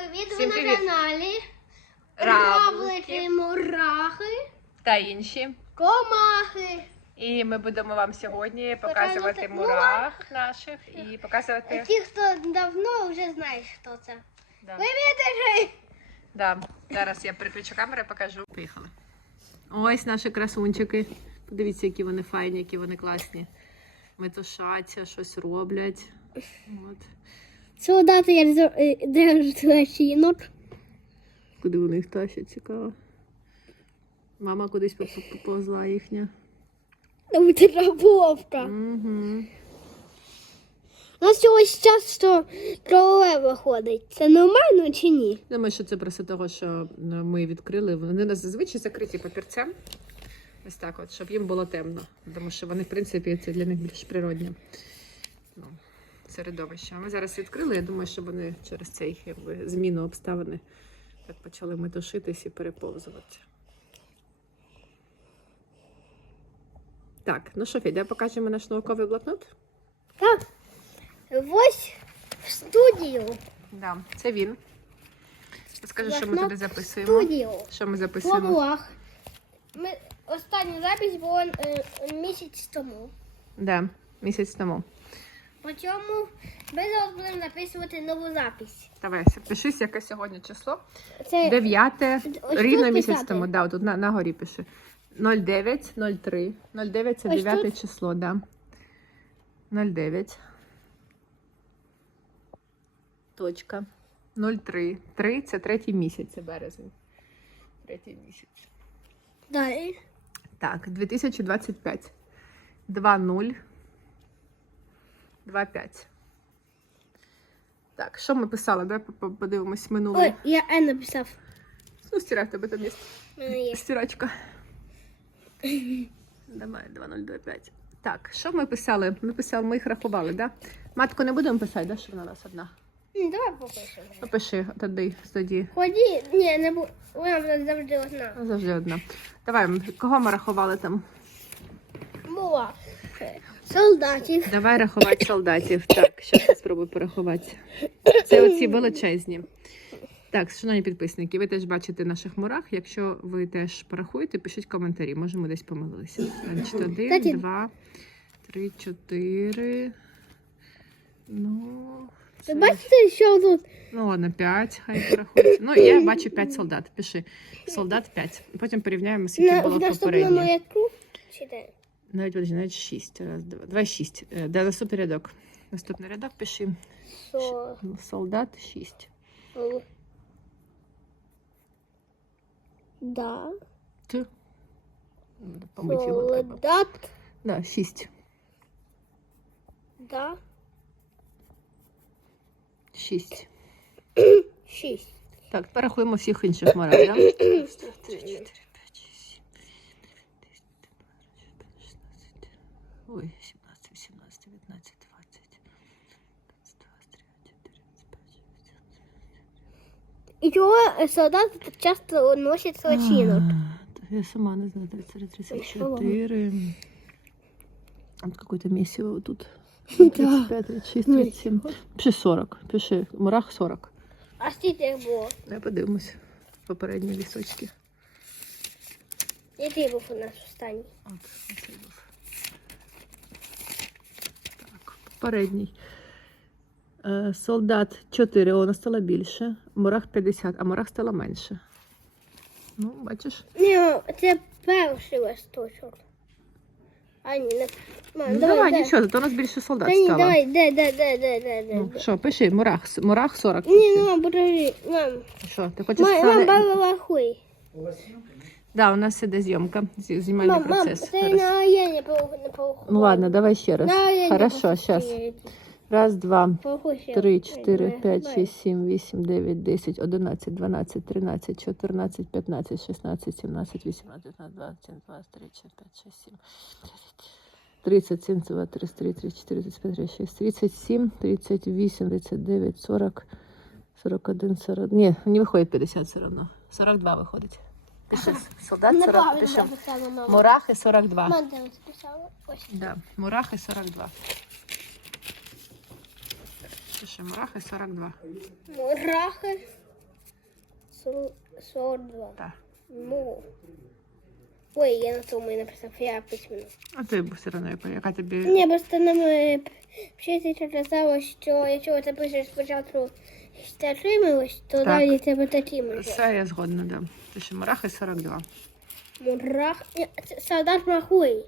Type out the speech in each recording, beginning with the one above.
нове відео Всім на привіт. каналі. Равлики. Мурахи, та інші. комахи. І ми будемо вам сьогодні показувати Показувати мурах наших і показувати. Ті, хто давно вже знає, хто це. Да. Привіт, Да. Зараз я переключу камеру і покажу. Поїхали. Ось наші красунчики. Подивіться, які вони файні, які вони класні. Метушаться, щось роблять. От. Солдати я держу жінок. Куди вони їх тащать, цікаво. Мама кудись поповзла їхня. Там. Угу. У нас ось час, що королева ходить. Це нормально чи ні? Думаю, що це просто того, що е, ми відкрили. Вони нас зазвичай закриті папірцем. Ось так, от, щоб їм було темно. Тому що вони, в принципі, це для них більш природне ну, середовище. А ми зараз відкрили. Я думаю, що вони через цей якби, зміну обставини так почали метушитись і переповзувати. Так, ну що, Федя, покажемо наш науковий блокнот? Так. Ось в студію. Да, це він. Скажи, що ми туди записуємо. Студію. Що ми записуємо? влог. Ми остання запись була е, місяць тому. Да, місяць тому. По цьому ми зараз будемо записувати нову запись. Давай, пишись, яке сьогодні число. Це 9, рівно місяць тому. Да, тут на, на горі пиши. 09, 03. 09 це Ось 9 тут? число, да. 09. Точка. 03. 3 це третій місяць, це березень. Третій місяць. далі. Так, 2025. 2-0. 2-5. Так, що ми писали? Давай по- по- подивимось минуле. Ой, я Н написав. Ну, стирай в тебе там є. Є. Стирачка. Давай, 2025. Так, що ми писали? Ми писали, ми їх рахували, да? Матку не будемо писати, да, що вона у нас одна? М, Давай попишемо. Напиши тоді, тоді. Ході, ні, не бу... Вона завжди одна. Завжди одна. Давай, кого ми рахували там? Була. Солдатів. Давай рахувати солдатів. Так, зараз я спробую порахувати. Це оці величезні. Так, шановні підписники, ви теж бачите наших мурах. Якщо ви теж порахуєте, пишіть коментарі. Може, ми десь помилилися. Значить, один, два, три, чотири. Ну, Ви це... бачите, що тут? ну ладно, п'ять, хай порахується. Ну, я бачу п'ять солдат. Пиши. Солдат п'ять. Потім порівняємо, скільки було попередньо. Чи де? Навіть подожди, навіть шість. Раз, два, два, шість. Е, Де наступний рядок? Наступний рядок пиши. Со... Солдат 6. Л. Да. Т. Помить його треба. Солдат. Да, 6. Да. 6. Шість. Так, порахуємо всіх інших морал, да? 3, 4, Ой, 17, 18, 19, 20. 22, 23, 24, 25, І чого е, солдати так часто носять личинок? А, Я сама не знаю, 33, 34. От какое-то месиво вот тут. 35, 36, 37. Пиши 40. Пиши. Мурах 40. А скільки їх було? Я подивимось. Попередні лісочки. Який був у нас останній? От, оцей був. Так, попередній. Е, солдат 4, вона стала більше. Мурах 50, а мурах стало менше. Ну, бачиш? Ні, це перший листочок. А ні, не... Мам, Ну, давай, давай, нічого, зато у нас більше солдат Та ні, стало. давай, де, де, де, де, де, де. Ну, що, пиши, мурах, с- мурах 40. Ні, Пиши. ні, мам, подожди, мам. Що, ти хочеш Мам, мам, сказати? баба рахуй. Да, у нас іде зйомка, зі- знімальний Мам, мам, процес. Зараз. на я не порахуй, не. Ну ладно, давай ще раз. На Хорошо, сейчас. Раз, два, три, чотири, Давай, п'ять, давай. шість, сім, вісім, дев'ять, десять, одинадцять, дванадцять, тринадцять, чотирнадцять, п'ятнадцять, шістнадцять, сімнадцять, вісімнадцять, дев'ятнадцять, двадцять, двадцять три, чотири, п'ять, шість, сім. 30, 72, 33, 34, 35, 36, 37, 38, 39, 40, 41, 40. Ні, не виходить 50 все одно. 42 виходить. Пиши, солдат 40, Неправильно пиши. Мурахи 42. Мама де написала? Да, мурахи 42. Пиши, мурахи 42. Мурахи 42. Так. Ой, я на тому і написав, я письменно. А ти все одно, яка- тобі. Ні, просто нам е, вчителька казала, що якщо ти пишеш спочатку з такими ось, то Так. далі тебе такими. Все, я згодна, да. Пишемо рахи 42. Мурах. Солдат рахуй.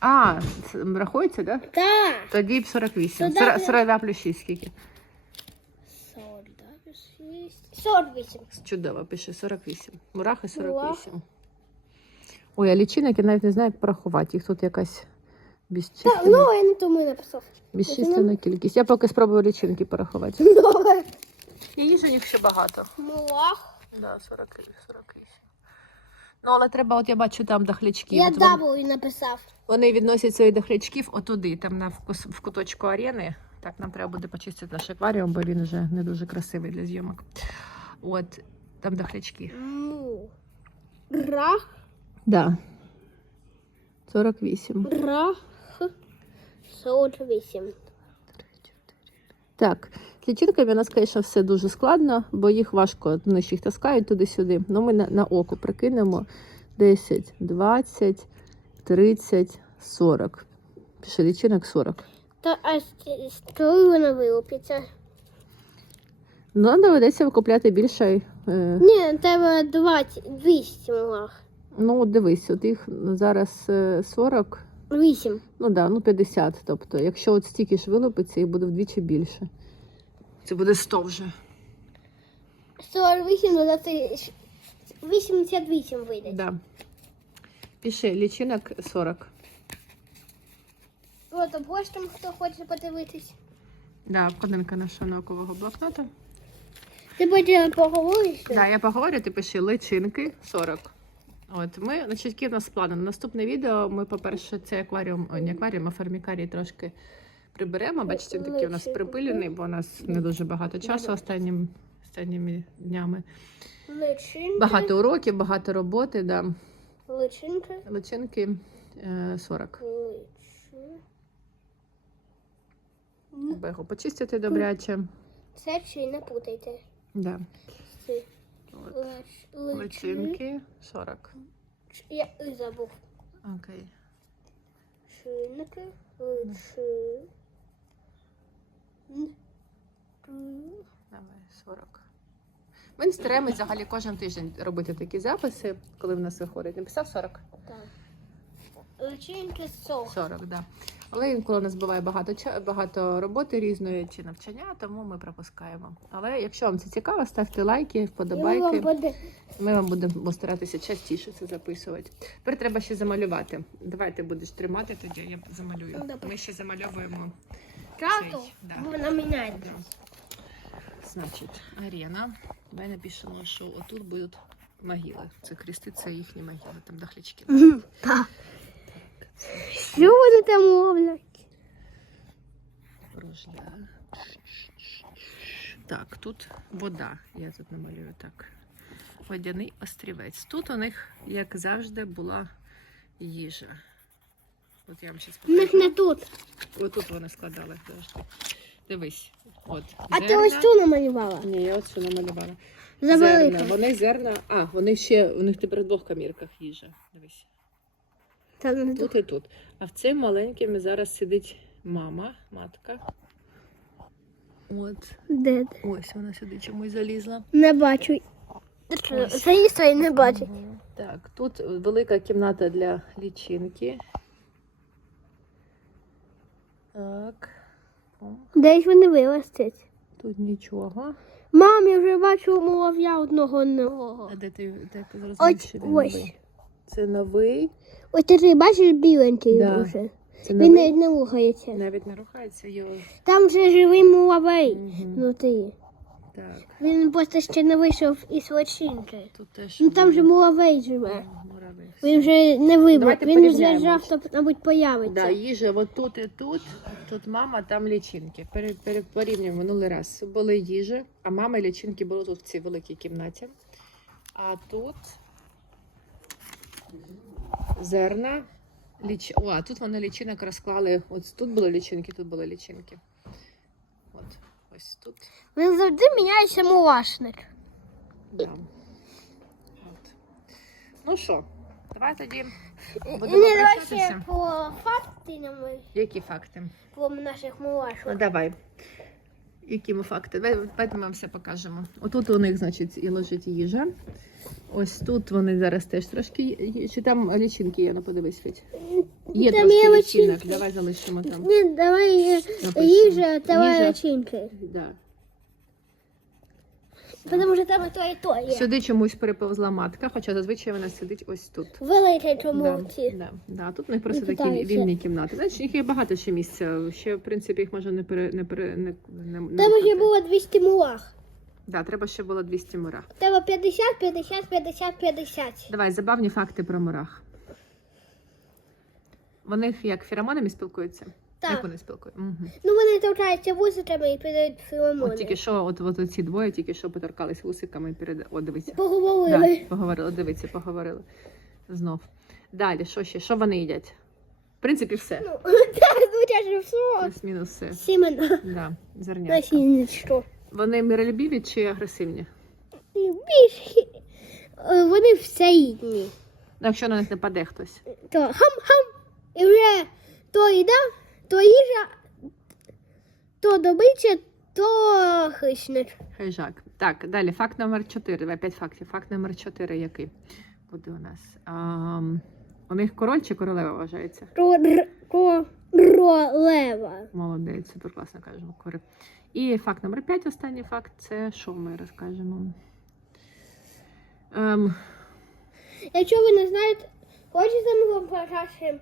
А, це рахується, да? Так. Тоді б 48. Сорок- 40 42 плюс 6 скільки? Солдат 48. Чудово, пише 48. Мурахи 48. Ой, а лічинок я навіть не знаю, як порахувати. Їх тут якась безчисленна, ну я не тому написав. безчисленна кількість. Я поки спробую лічинки порахувати. Її ж у них ще багато. Мурах. Да, 40, 48. Ну, але треба, от я бачу там дохлячки. Я От вон- W написав. Вони відносять своїх дохлячків отуди, там на вкус, в куточку арени. Так, нам треба буде почистити наш акваріум, бо він вже не дуже красивий для зйомок. От, там дохлячки. Му. Рах. Да. 48. Рах. 48. Так, з лічинками у нас, звісно, все дуже складно, бо їх важко, вони їх таскають туди-сюди. Ну, ми на, на око прикинемо 10, 20, 30, 40. Пише лічинок 40. Та а коли вона вилупиться? Ну, доведеться викупляти більше. Е, Ні, треба 20, 200 мурах. ну, дивись, от їх зараз е, 40, 8. ну да, ну 50. Тобто, якщо от стільки ж вилупиться, їх буде вдвічі більше. Це буде 100 вже. 48 додати 88 вийде. Да. Пиши, лічинок 40. От, ось там хто хоче подивитись. Да, вкладинка нашого наукового блокнота. Ти потім поговориш? Да, я поговорю, ти пиши личинки 40. От ми, значить, які в нас плани? На наступне відео ми, по-перше, цей акваріум, о, не акваріум, а фармікарій трошки приберемо. Бачите, такий у нас припилений, бо у нас не дуже багато часу останнім, останніми днями. Личинки. Багато уроків, багато роботи. Да. Личинки. Личинки е, 40. Личинки. Треба його почистити добряче. Це чи не путайте. Да. От. лич- личинки. Личинки 40. Я забув. Окей. Личинки. Личинки. Давай 40. Ми стараємось взагалі кожен тиждень робити такі записи, коли в нас виходить. Написав 40? Так. Личинки 40. 40, да. Але інколи у нас буває багато багато роботи різної чи навчання, тому ми пропускаємо. Але якщо вам це цікаво, ставте лайки, вподобайки. Ми вам будемо старатися частіше це записувати. Тепер треба ще замалювати. Давай ти будеш тримати тоді, я замалюю. Ми ще замальовуємо. Карту. Да. Вона міняється. Да. Значить, арена. Давай напишемо, що отут будуть могили. Це крести, це їхні могили, там дохлячки. Так. Що вони там ловлять? Рожля. Так, тут вода. Я тут намалюю так. Водяний острівець. Тут у них, як завжди, була їжа. От я вам зараз У них не тут. Отут вони складали. Подожди. Дивись. От, А ти ось ту намалювала? Ні, я що намалювала. Завелика. Зерна. Вони зерна. А, вони ще, у них тепер в двох камірках їжа. Дивись. Та не тут. І тут. А в цим маленьким зараз сидить мама, матка. От. Де? ти? Ось вона сюди чомусь залізла. Не бачу. Ось. Заїсти і не бачу. Так, тут велика кімната для лічинки. Так. О, Десь вони виростять. тут нічого. Мам, я вже бачу мурав'я одного нового. А де ти, де ти зрозумів, Ось, він ось. новий? Це новий. Ось ти ж бачиш біленький Да. дуже. Це Він новий. навіть не рухається. Навіть не рухається його. Там вже живий муравей внутрі. Так, Він просто ще не вийшов із личинки. тут теж. Ну там же муравей живе. Він вже не вибрав. Давайте Він вже порівняємо. завтра, мабуть, появиться. Да, їжа от тут і тут. Тут мама, там лічинки. Пере, пере, порівнюємо минулий раз. Були їжа, а мама і лічинки були тут в цій великій кімнаті. А тут зерна. Ліч... О, а тут вони лічинок розклали. От тут були лічинки, тут були лічинки. От, ось тут. Він завжди міняється мурашник. Да. Ну що, давай тоді будемо давай ще прощатися. по факти на Які факти? по наших Ну, давай. Які ми факти? Давай, давайте ми вам все покажемо. Отут у них, значить, і лежить їжа. Ось тут вони зараз теж трошки. є- Чи там лічинки є, ну подивись, Федь. Є Там трошки є лічинок. личинки. Давай залишимо там. Ні, давай е, Напишемо. їжа, давай Їжа. начинки. Да. Тому що там то, і то є. Сюди чомусь переповзла матка, хоча зазвичай вона сидить ось тут. Велике Да, чомуки. да, да. Тут них просто Не такі питаюся. вільні кімнати. Знаєш, їх є багато ще місця. Ще, в принципі, їх можна не пере не пере не, не, не Там рухати. було 200 мулах. Да, треба ще було 200 мурах. Треба 50, 50, 50, 50. Давай, забавні факти про мурах. Вони як феромонами спілкуються? Як вони спілкуються? Угу. Ну вони толкаються вусиками і передають філомони. От тільки що, от, от ці двоє тільки що поторкались вусиками перед. О, дивіться. Поговорили. Да, поговорили, дивіться, поговорили. Знов. Далі, що ще? Що вони їдять? В принципі, все. Ну, так, звучать все. Плюс-мінус все. Сімена. Да, зернятка. Насінничко. Вони миролюбіві чи агресивні? Більш е, вони всеїдні. Ну, якщо на них нападе хтось. То хам-хам. І вже то їда, то їжа, то добича, то хищник. Хижак. Так, далі факт номер 4. Давай 5 фактів. Факт номер 4 який буде у нас? А, у них король чи королева вважається? Ро- ро- Королева. Молодець, супер класно кажемо. Кори. І факт номер 5, останній факт це що ми розкажемо? Ем, Якщо ви не знаєте, хочете ми вам покажемо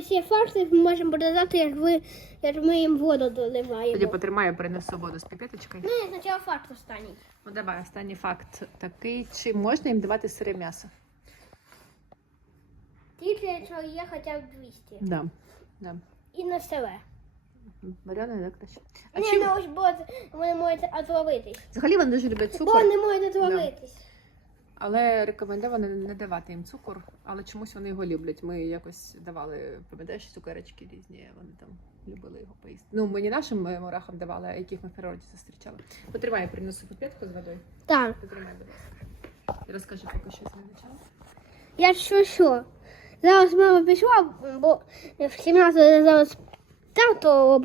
всі факти, ми можемо показати, як ви як ми їм воду доливаємо. тоді потримаю, принесу воду з піпеточкою. Ну, спочатку факт останній. Ну давай, останній факт такий. Чи можна їм давати сире м'ясо? Тільки якщо є хоча б 200. Да. да. І на себе. Варіоне, так краще. А Ні, чим? ну ось бо ви не можете отловитись. Взагалі вони дуже люблять Бо цукор, не можете отловитись. Але рекомендовано не давати їм цукор, але чомусь вони його люблять. Ми якось давали, пам'ятаєш, цукерочки різні, вони там любили його поїсти. Ну, ми не нашим мурахам давали, а яких ми в природі зустрічали. Потримай, я принесу піпетку з водою. Так. Потримай, будь ласка. І розкажи поки що глядачам. Я що що? Зараз мама пішла, бо в 17 зараз тато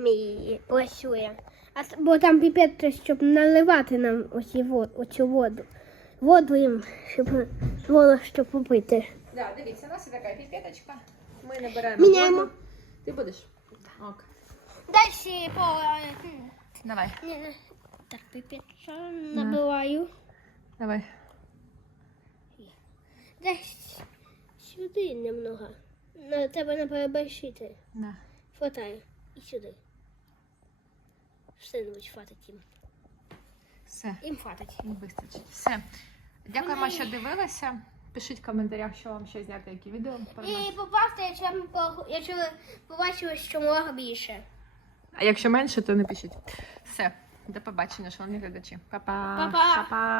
роботає. Мій працює. А бо там піпетка, щоб наливати нам оці воду, оцю воду. Воду їм, щоб що попити. Да, дивіться, у нас є така піпеточка. Ми набираємо Міняємо. воду. Ти будеш? Ок. Далі по... Давай, Ні, не. Так, піпетка набиваю. давай. Десь сюди немного. На тебе не переборщити. На. Хватай. І сюди. Що-небудь хватить їм. Все. Їм хватить. Не вистачить. Все. Дякуємо, що дивилися. Пишіть в коментарях, що вам ще зняти, які відео. про нас. І попасти, якщо, ви побачили, що мого більше. А якщо менше, то не пишіть. Все. До побачення, шановні глядачі. Па-па. Па-па. Па-па.